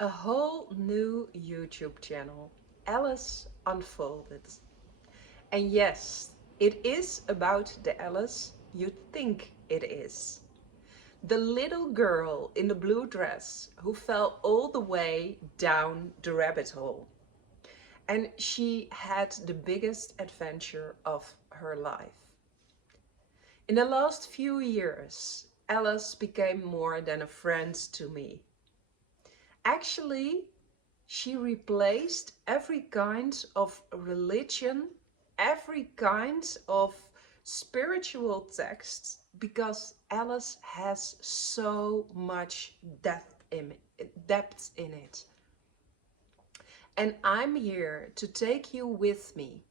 A whole new YouTube channel, Alice Unfolded. And yes, it is about the Alice you think it is. The little girl in the blue dress who fell all the way down the rabbit hole. And she had the biggest adventure of her life. In the last few years, Alice became more than a friend to me. Actually, she replaced every kind of religion, every kind of spiritual text, because Alice has so much depth in it. And I'm here to take you with me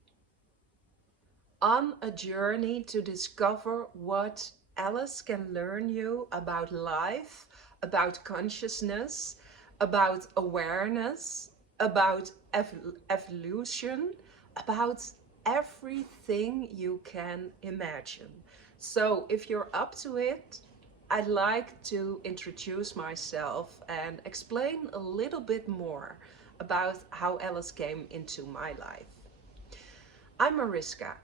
on a journey to discover what Alice can learn you about life, about consciousness, about awareness, about evolution, about everything you can imagine. So if you're up to it, I'd like to introduce myself and explain a little bit more about how Alice came into my life. I'm Mariska,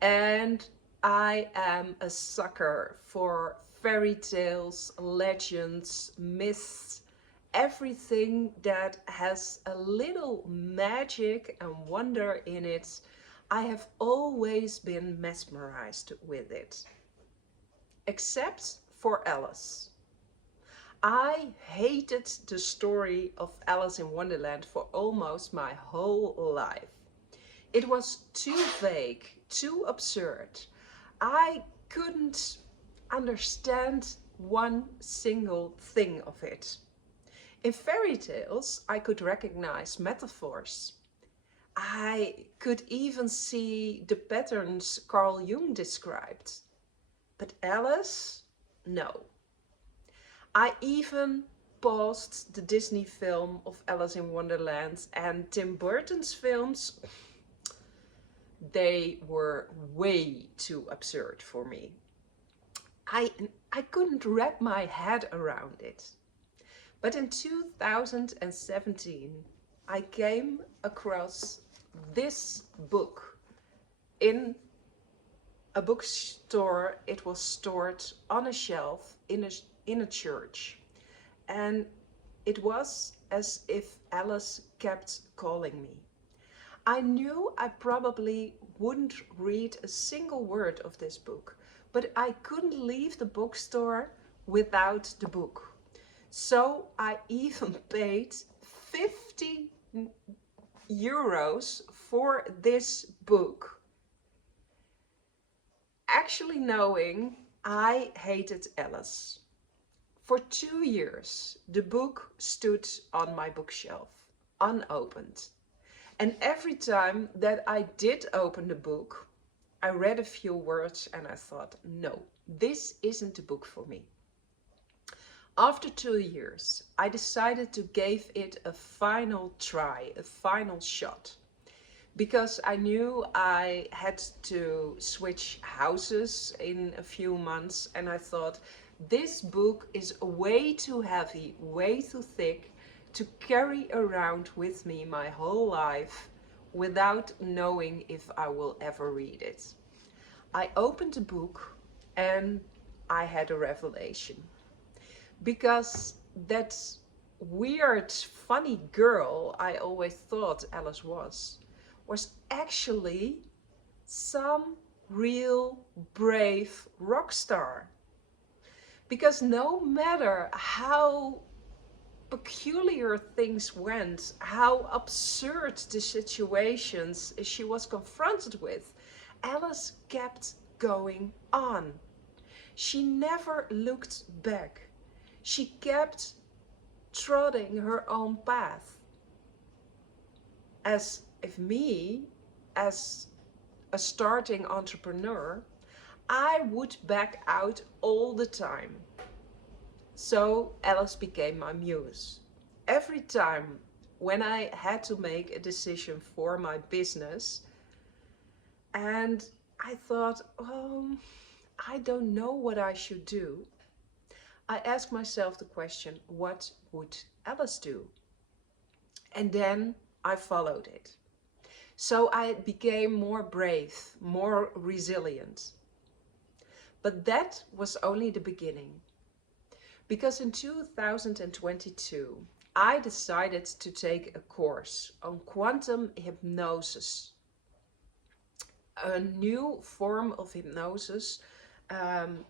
and I am a sucker for fairy tales, legends, myths, everything that has a little magic and wonder in it. I have always been mesmerized with it. Except for Alice. I hated the story of Alice in Wonderland for almost my whole life. It was too vague, too absurd. I couldn't understand one single thing of it. In fairy tales, I could recognize metaphors. I could even see the patterns Carl Jung described. But Alice? No. I even paused the Disney film of Alice in Wonderland and Tim Burton's films. They were way too absurd for me. I couldn't wrap my head around it. But in 2017, I came across this book in a bookstore. It was stored on a shelf in a church. And it was as if Alice kept calling me. I knew I probably wouldn't read a single word of this book, but I couldn't leave the bookstore without the book. So I even paid 50 euros for this book, actually knowing I hated Alice. For 2 years, the book stood on my bookshelf, unopened. And every time that I did open the book, I read a few words and I thought, no, this isn't the book for me. After 2 years, I decided to give it a final try, a final shot. Because I knew I had to switch houses in a few months, and I thought, this book is way too heavy, way too thick to carry around with me my whole life without knowing if I will ever read it. I opened the book and I had a revelation. Because that weird, funny girl I always thought Alice was actually some real brave rock star. Because no matter how peculiar things went, how absurd the situations she was confronted with, Alice kept going on. She never looked back. She kept trotting her own path. As if me, as a starting entrepreneur, I would back out all the time. So Alice became my muse. Every time when I had to make a decision for my business, and I thought, I don't know what I should do, I asked myself the question, what would Alice do? And then I followed it. So I became more brave, more resilient. But that was only the beginning. Because in 2022, I decided to take a course on quantum hypnosis, a new form of hypnosis um,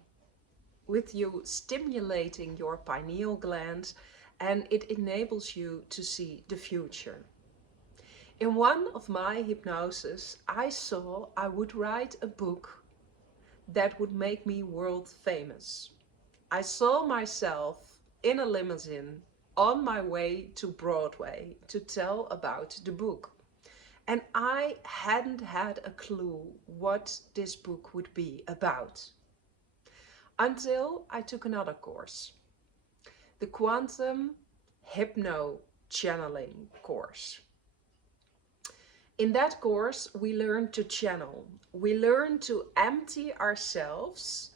with you stimulating your pineal gland, and it enables you to see the future. In one of my hypnoses, I saw I would write a book that would make me world famous. I saw myself in a limousine on my way to Broadway to tell about the book. And I hadn't had a clue what this book would be about until I took another course, the Quantum Hypno Channeling course. In that course, we learn to channel. We learn to empty ourselves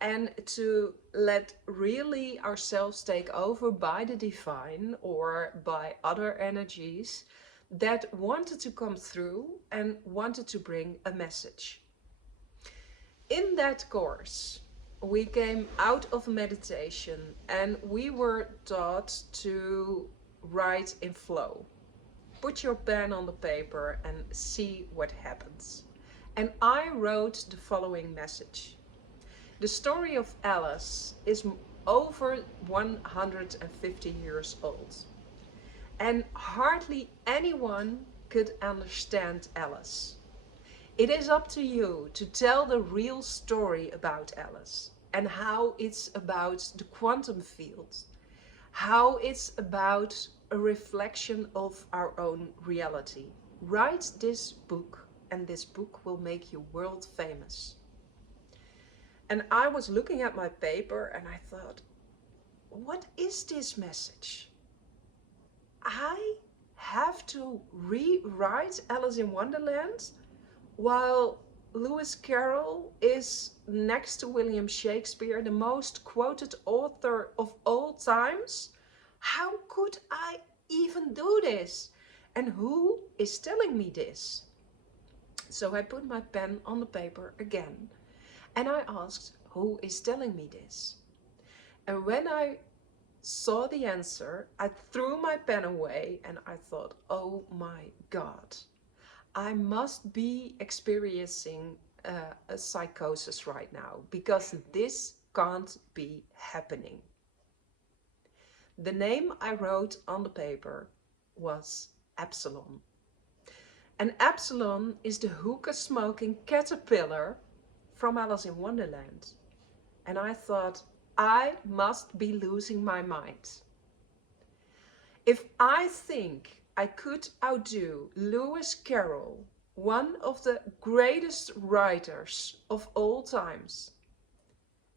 and to let really ourselves take over by the divine or by other energies that wanted to come through and wanted to bring a message. In that course, we came out of meditation and we were taught to write in flow. Put your pen on the paper and see what happens. And I wrote the following message. The story of Alice is over 150 years old. And hardly anyone could understand Alice. It is up to you to tell the real story about Alice and how it's about the quantum field, how it's about a reflection of our own reality. Write this book and this book will make you world famous. And I was looking at my paper and I thought, what is this message? I have to rewrite Alice in Wonderland while Lewis Carroll is next to William Shakespeare, the most quoted author of all times. How could I even do this? And who is telling me this? So I put my pen on the paper again and I asked, who is telling me this? And when I saw the answer, I threw my pen away and I thought, oh my God, I must be experiencing a psychosis right now because this can't be happening. The name I wrote on the paper was Epsilon. And Epsilon is the hookah smoking caterpillar from Alice in Wonderland. And I thought, I must be losing my mind. If I think I could outdo Lewis Carroll, one of the greatest writers of all times,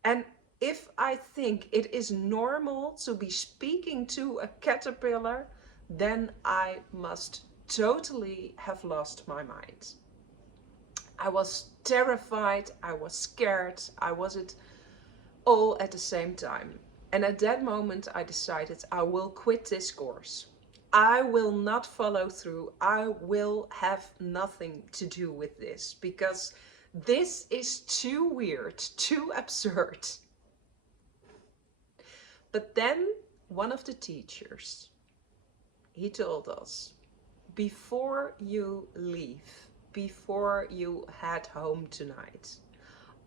and if I think it is normal to be speaking to a caterpillar, then I must totally have lost my mind. I was terrified, I was scared, I was it all at the same time. And at that moment I decided I will quit this course. I will not follow through. I will have nothing to do with this because this is too weird, too absurd. But then one of the teachers, he told us, before you leave, before you head home tonight,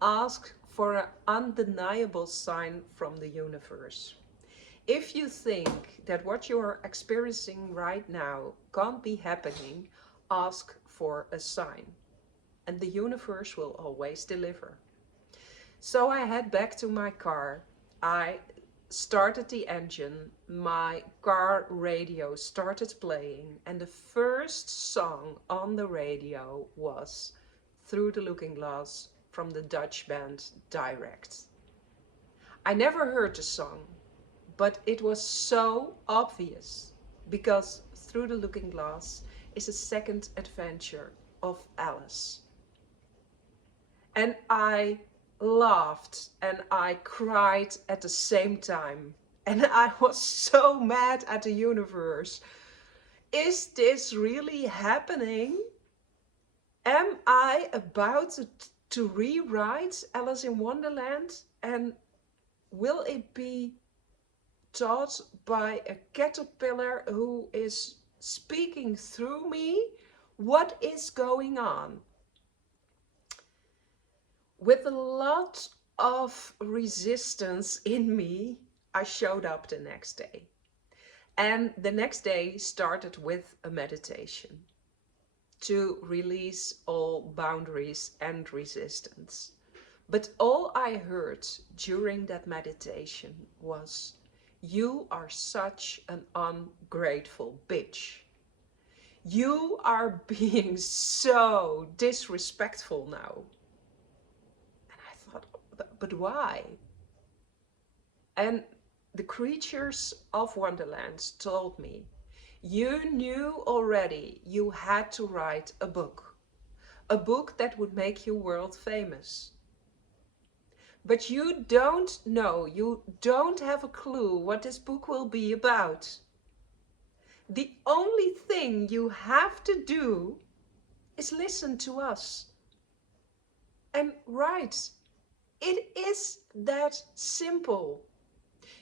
ask for an undeniable sign from the universe. If you think that what you are experiencing right now can't be happening, ask for a sign. And the universe will always deliver. So I head back to my car. I started the engine. My car radio started playing. And the first song on the radio was Through the Looking Glass from the Dutch band Direct. I never heard the song, but it was so obvious because Through the Looking Glass is a second adventure of Alice. And I laughed and I cried at the same time And I was so mad at the universe. Is this really happening? Am I about to rewrite Alice in Wonderland? And will it be taught by a caterpillar who is speaking through me? What is going on? With a lot of resistance in me, I showed up the next day. And the next day started with a meditation to release all boundaries and resistance. But all I heard during that meditation was, "You are such an ungrateful bitch. You are being so disrespectful now." And I thought, but why? And the creatures of Wonderland told me, "You knew already you had to write a book that would make you world famous. But you don't know, you don't have a clue what this book will be about. The only thing you have to do is listen to us and write. It is that simple.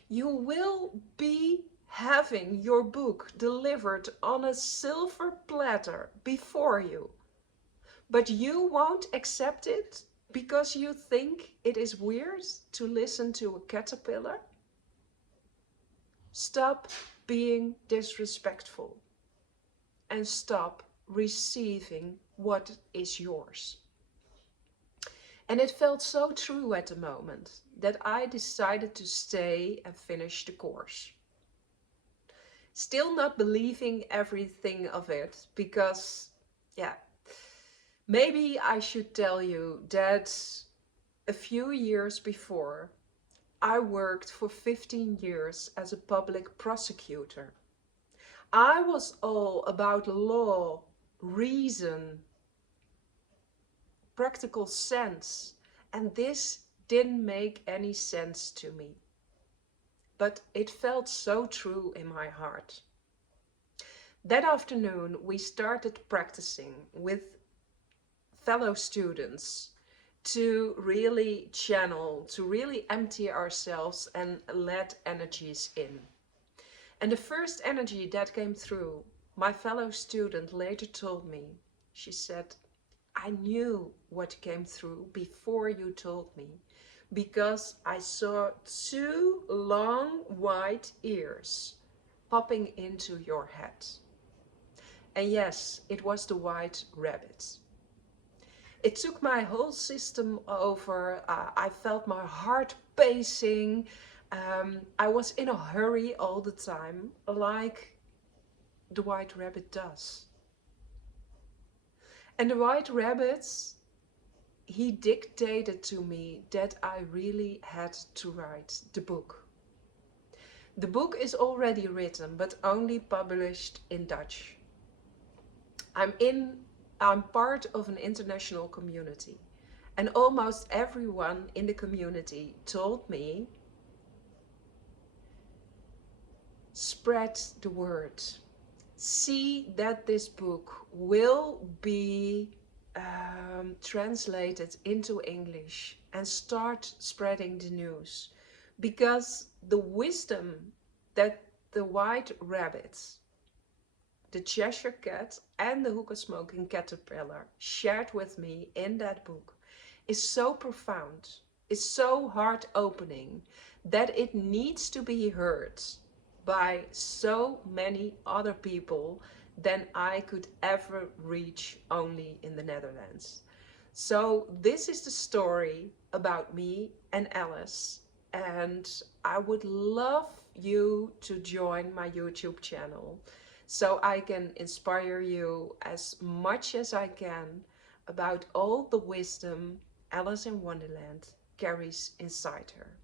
You will be having your book delivered on a silver platter before you. But you won't accept it because you think it is weird to listen to a caterpillar? Stop being disrespectful and stop receiving what is yours." And it felt so true at the moment that I decided to stay and finish the course. Still not believing everything of it because, yeah, maybe I should tell you that a few years before, I worked for 15 years as a public prosecutor. I was all about law, reason, practical sense, and this didn't make any sense to me. But it felt so true in my heart. That afternoon, we started practicing with fellow students to really channel, to really empty ourselves and let energies in. And the first energy that came through, my fellow student later told me, she said, "I knew what came through before you told me, because I saw two long white ears popping into your head." And yes, it was the white rabbit. It took my whole system over. I felt my heart pacing. I was in a hurry all the time, like the white rabbit does. And the white rabbit, he dictated to me that I really had to write the book. The book is already written, but only published in Dutch. I'm part of an international community, and almost everyone in the community told me, spread the word. See that this book will be translated into English and start spreading the news. Because the wisdom that the white rabbit, the Cheshire Cat and the hookah smoking caterpillar shared with me in that book is so profound, is so heart opening, that it needs to be heard by so many other people than I could ever reach only in the Netherlands. So this is the story about me and Alice, and I would love you to join my YouTube channel so I can inspire you as much as I can about all the wisdom Alice in Wonderland carries inside her.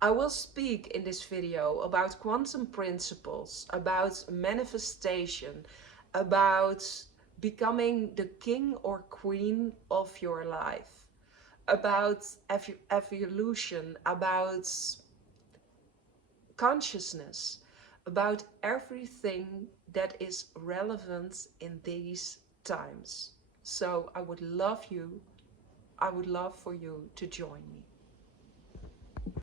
I will speak in this video about quantum principles, about manifestation, about becoming the king or queen of your life, about evolution, about consciousness about everything that is relevant in these times. So I would love for you to join me.